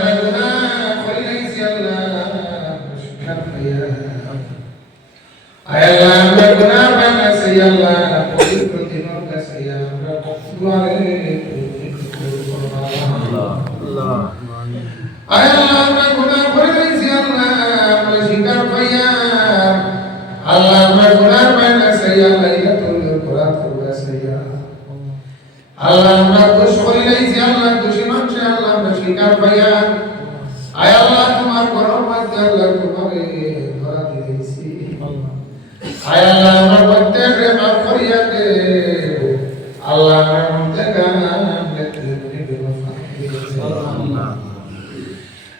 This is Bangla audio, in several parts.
আমরা গুনাহ করি লাইছি আল্লাহ শিকার পাইয়া আল্লাহ আমরা গুনাহ বানাইছি আল্লাহ পবিত্র দিনের কাছে আমরা দুয়ারে আল্লাহ আল্লাহ আমরা গুনাহ করি লাইছি আল্লাহ আমরা শিকার পাইয়া আল্লাহ আমরা গুনাহ বানাইছি আল্লাহ লাইলাতুল কুরআন করবাছি আল্লাহ আমরা দোষ করি লাইছি আল্লাহ দোষী মানুষ আল্লাহ আমরা শিকার পাইয়া আয় আল্লাহ তোমার গরম মধ্যে আল্লাহ তোমারে ধরা দিয়েছি আয় আল্লাহ আমরা প্রত্যেককে মাফ করিয়া দে আল্লাহ আমরা মধ্যে গান দেখতে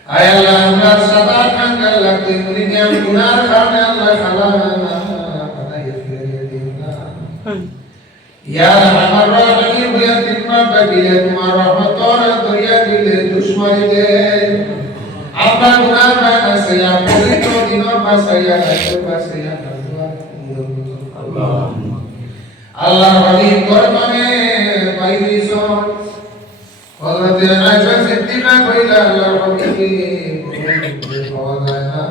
আয় আল্লাহ আমরা সদা কাঙ্গাল লাগতে মুনি নিয়ম গুনার কারণে আল্লাহ খালা বানাইয়া ফিরিয়ে দিও না ইয়া আমার রাহিম বিয়া তিনমা বাগিয়ে তোমার রহমতর দরিয়া দিলে দুশমনি দে আপনার গুনাহ বানাইছে পবিত্র দিনের বাসাইয়া রাতের বাসাইয়া আল্লাহ আল্লাহ হাবিব করমানে বাইরিসো হযরত আয়েশা সিদ্দিকা কইলা আল্লাহ হাবিব পাওয়া যায় না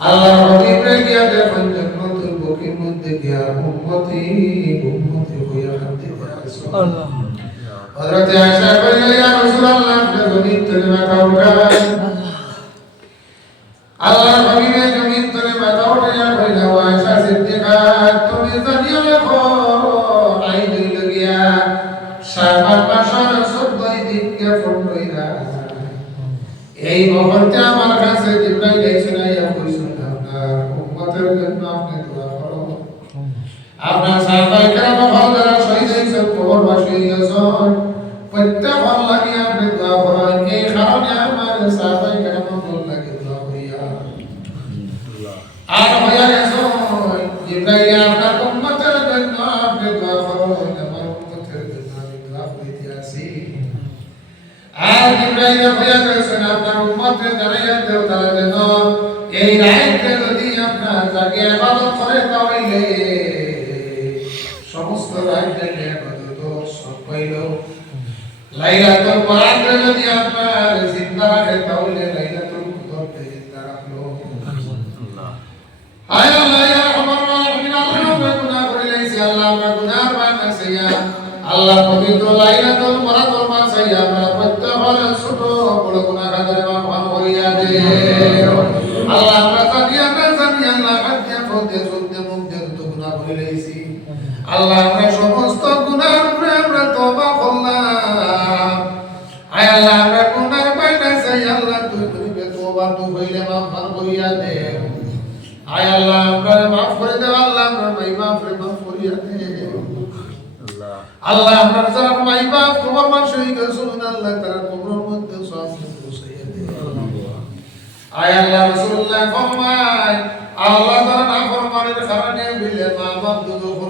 আল্লাহ হাবিব গিয়া দেখেন জান্নাতুল বকির মধ্যে গিয়া উম্মতি হইয়া কাঁদতে আল্লাহ হযরত আয়েশা কইলা ইয়া রাসূলুল্লাহ জমিন থেকে মাথা উঠায় আল্লাহ হাবিবে জমিন থেকে মাথা উঠাইয়া কইলা আয়েশা সিদ্দিকা তুমি জানিও রাখো আই দিল গিয়া শাবান মাসের 14 দিনকে ফটইরা এই মুহূর্তে আমার কাছে জিবরাইল এসে আইয়া কইছেন আপনার উম্মতের জন্য আপনি দোয়া করো আপনার সাহাবায়ে কেরাম যারা শহীদ হয়েছেন কবরবাসী হয়েছেন প্রত্যেক আল্লাহকে আপনি দোয়া করেন এই কারণে আমার সাহাবায়ে কেরাম লাগে দোয়া করিয়া আর হইয়া গেছে জিবরাইল আপনার উম্মতের জন্য আপনি দোয়া করুন আমার উম্মতের জন্য আমি দোয়া করিতে আসি আর জিবরাইল হইয়া গেছে আপনার উম্মতের জানাইয়া দেও তারা যেন এই রাতে যদি আপনার জাগে ইবাদত করে তাহলে সমস্ত রাতে ইবাদত সব পাইল লাইলাতুল কদর যদি আপনার জিন্দা রাখে তাহলে লাইলাতুল কদর জিন্দা রাখলো আয় আল্লাহ ইয়া রহমান রহিম আল্লাহ গুনাহ করে লাইছি আল্লাহ আমরা গুনাহ বানাইছি আল্লাহ পবিত্র লাইলাতুল কদর মাসাই আমরা প্রত্যেক ছোট বড় গুনাহ করে মাফ করিয়া দে আল্লাহ আমরা জানি আল্লাহ হাতিয়া ফতে সুন্দে মুক্তি তো গুনাহ করে লাইছি আল্লাহ আমরা সমস্ত গুনাহের উপরে আমরা তওবা করলাম আয় আল্লাহ আমরা গুনাহ বানাইছি আল্লাহ তুই বলিবে তওবা তো হইলে মাফ করিয়া দে আয় আল্লাহ আমরা মাফ করে দে আল্লাহ আমরা মাফ করিয়া দে আল্লাহ আমরা যারা মাফ কবর মাস হয়ে গেছে আল্লাহ তারা কবরের মধ্যে সব পৌঁছাইয়া দে আয় আল্লাহ রাসূলুল্লাহ ফরমায় আল্লাহ তাআলা না ফরমানের কারণে বিলে মা বাপ দুঃখ